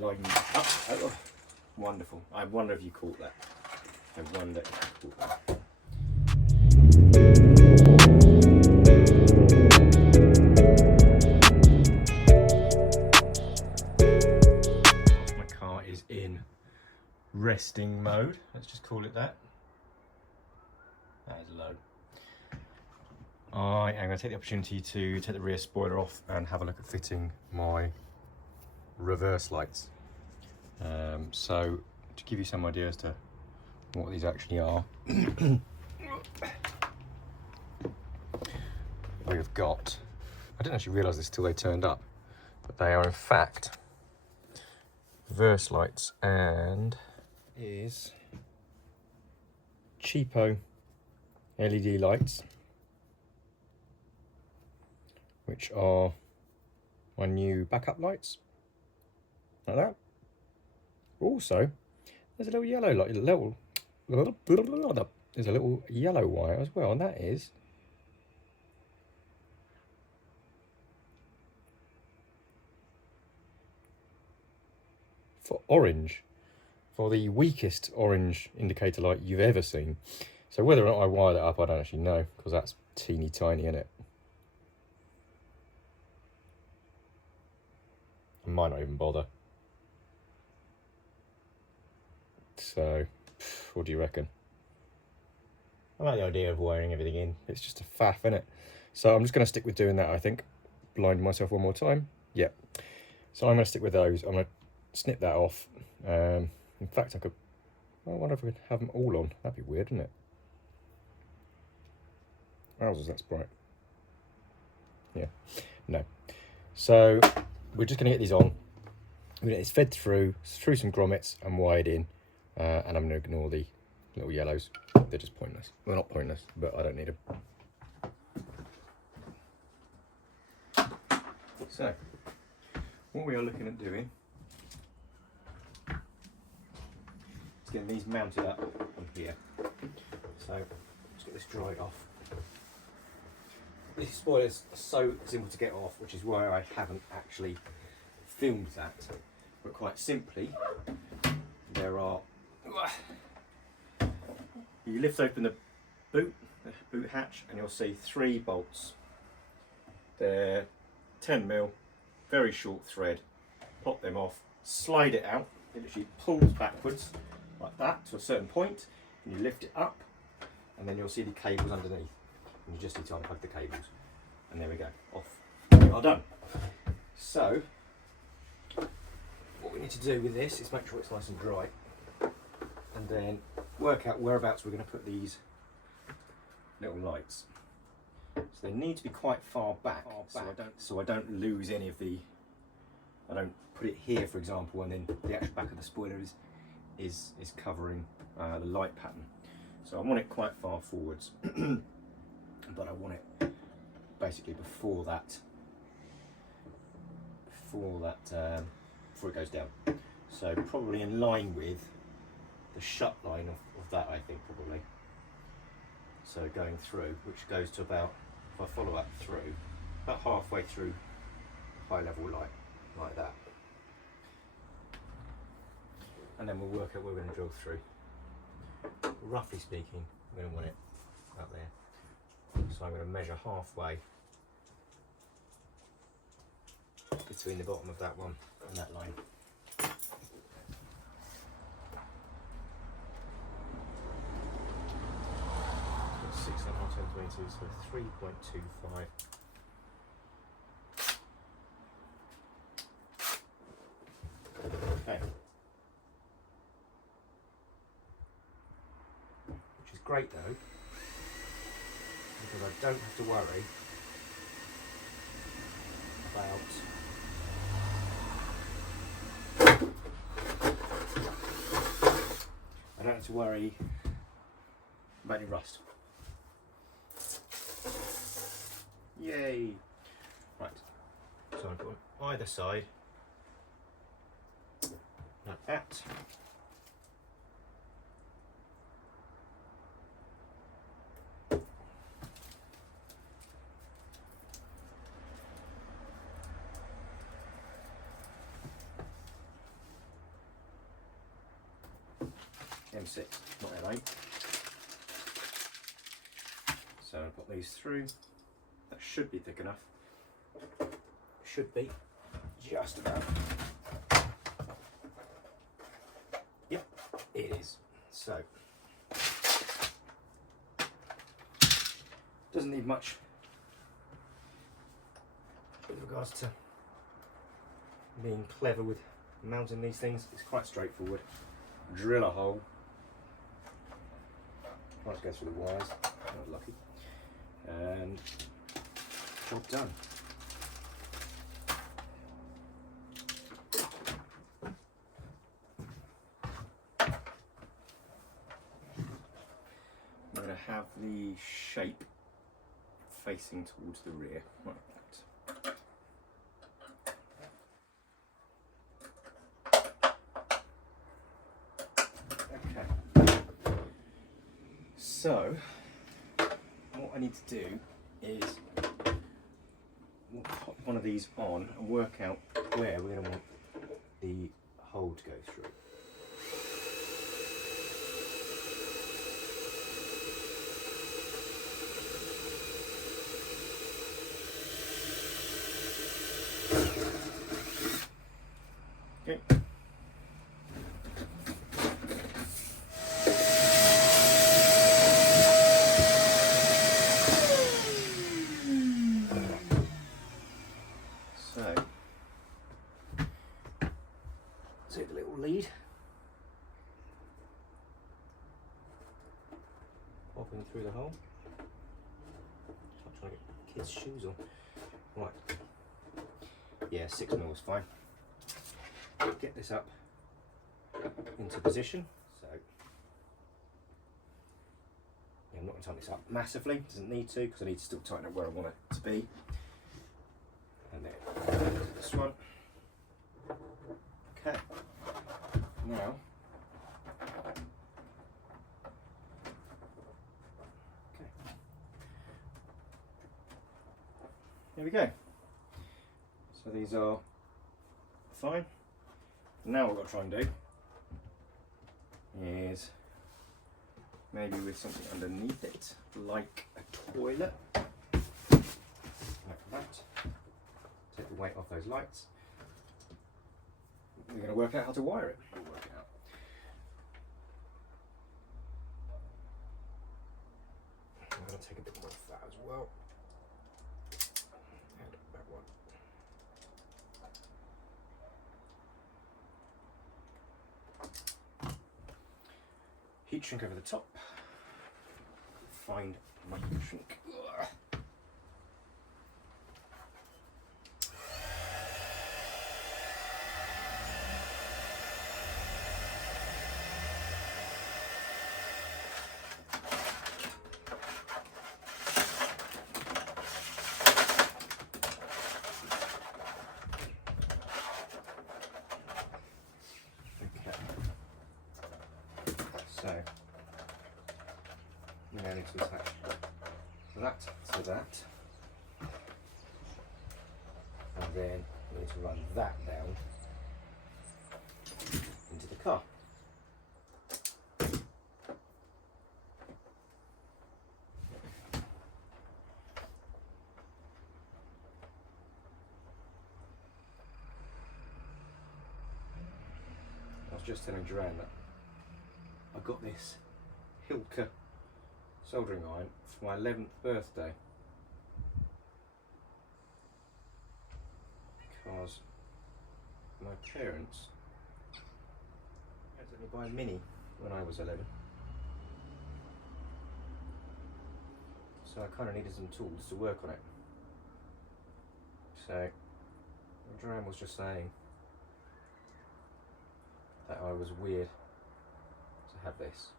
lined up. Oh, wonderful. I wonder if you caught that. I wonder if you caught that. My car is in resting mode. Let's just call it that. That is low. I am going to take the opportunity to take the rear spoiler off and have a look at fitting my reverse lights. So to give you some idea as to what these actually are, we have got, I didn't actually realise this till they turned up, but they are in fact reverse lights and is cheapo LED lights, which are my new backup lights, like that. Also, there's a little yellow light, there's a little yellow wire as well, and that is for orange, for the weakest orange indicator light you've ever seen. So whether or not I wire that up, I don't actually know, because that's teeny tiny, isn't it? I might not even bother. So, what do you reckon? I like the idea of wiring everything in. It's just a faff, isn't it? So I'm just going to stick with doing that, I think. Blind myself one more time. Yep. So I'm going to stick with those. I'm going to snip that off. In fact, I wonder if we could have them all on. That'd be weird, wouldn't it? Wowzers, that's bright. Yeah. No. So we're just going to get these on. It's fed through some grommets and wired in. And I'm going to ignore the little yellows. They're just pointless. Well, not pointless, but I don't need them. So, what we are looking at doing is getting these mounted up on here. So, let's get this dried off. These spoilers are so simple to get off, which is why I haven't actually filmed that. But quite simply, there are... You lift open the boot hatch, and you'll see 3 bolts. They're 10mm, very short thread. Pop them off, slide it out. It literally pulls backwards like that to a certain point, and you lift it up, and then you'll see the cables underneath. And you just need to unplug the cables, and there we go, off. You are done. So, what we need to do with this is make sure it's nice and dry, and then work out whereabouts we're going to put these little lights. So they need to be quite far back, so I don't lose any of the. I don't put it here, for example, and then the actual back of the spoiler is covering the light pattern. So I want it quite far forwards, but I want it basically before it goes down. So probably in line with the shut line of that, I think, probably. So going through, which goes to about, if I follow that through, about halfway through high level light, like that. And then we'll work out where we're going to drill through. Roughly speaking, we're going to want it up there. So I'm going to measure halfway between the bottom of that one and that line. So 6.5 centimetres, so 3.25. Okay. Which is great though, because I don't have to worry about any rust. Yay! Right, so I've got on either side like that. M6, not L8. So I'll put these through. That should be thick enough. Should be. Just about. Yep, it is. So, doesn't need much with regards to being clever with mounting these things. It's quite straightforward. Drill a hole. Try to go through the wires. Not lucky. And job done. I'm going to have the shape facing towards the rear. Right. Okay. So, what I need to do is we'll pop one of these on and work out where we're going to want the hole to go through. Okay. So, take the little lead, popping through the hole. I'm trying to get kids' shoes on. Right. Yeah, 6mm is fine. Get this up into position. So, yeah, I'm not going to tighten this up massively. Doesn't need to, because I need to still tighten it where I want it to be. And then this one. Okay. Now, okay. There we go. So these are fine. Now what I've got to try and do is maybe with something underneath it, like a toilet, like that. Take the weight off those lights. We're going to work out how to wire it. We'll work it out. I'm going to take a bit more of that as well. And that one. Heat shrink over the top. Find my heat shrink. So, we now need to attach that to that, and then we need to run that down into the car. I was just telling Joanne that I got this Hilker soldering iron for my 11th birthday because my parents had let me buy a Mini when I was 11, so I kind of needed some tools to work on it. So Joanne was just saying that I was weird to have this,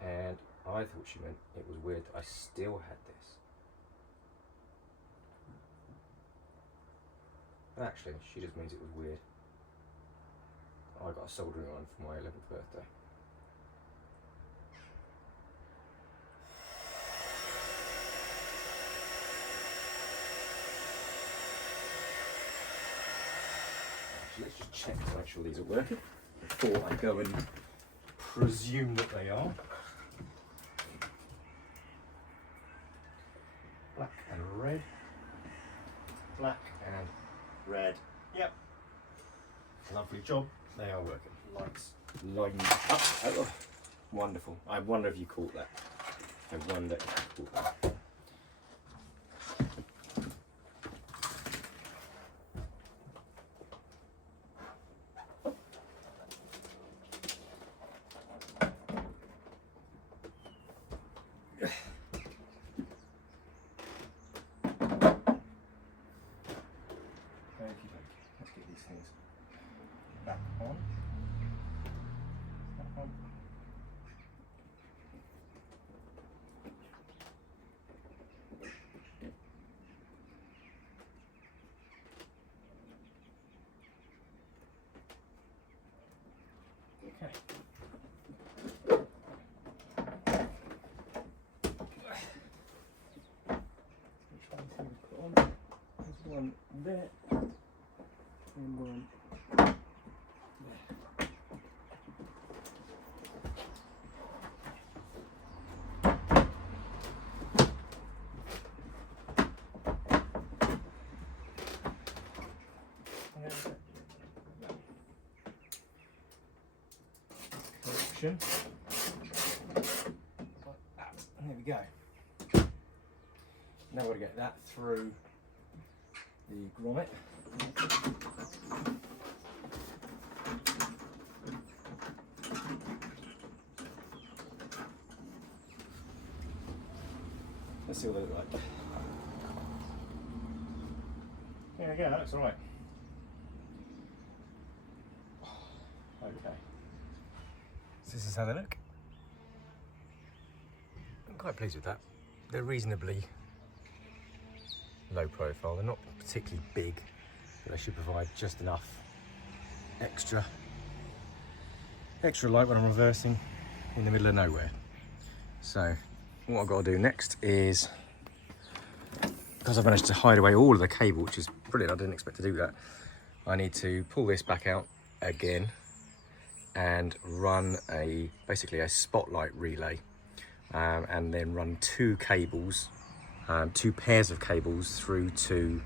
and I thought she meant it was weird that I still had this, but actually she just means it was weird I got a soldering iron for my 11th birthday. So let's just check to make sure these are working before I go and presume that they are. Black and red. Black and red. Yep. Lovely job. They are working. Lights lined up. Oh, wonderful. I wonder if you caught that. I wonder if you caught that. Let's get these things back on. Okay. Which one can we put on? There's one there. And one there. Correction. Like that. And there we go. Now we've got to get that through the grommet. Let's see what they look like. There we go, that looks alright. Okay. So this is how they look. I'm quite pleased with that. They're reasonably low profile. They're not particularly big, but they should provide just enough extra light when I'm reversing in the middle of nowhere. So what I've got to do next is, because I've managed to hide away all of the cable, which is brilliant, I didn't expect to do that, I need to pull this back out again and run basically a spotlight relay, and then run two pairs of cables through the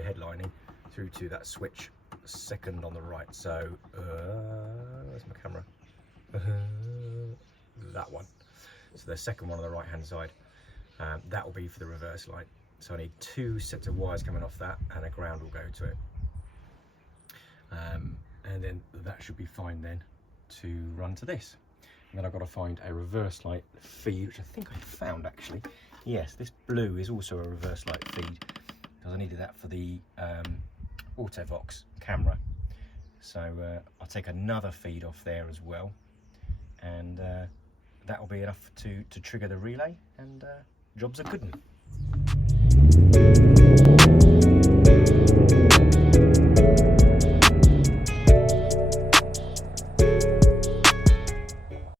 headlining, through to that switch second on the right. So where's my camera? That one. So the second one on the right hand side, that will be for the reverse light. So I need two sets of wires coming off that, and a ground will go to it, and then that should be fine then to run to this. And then I've got to find a reverse light feed, which I think I found actually. Yes, this blue is also a reverse light feed, because I needed that for the Autovox camera. So I'll take another feed off there as well, and that will be enough to trigger the relay, and job's a good one.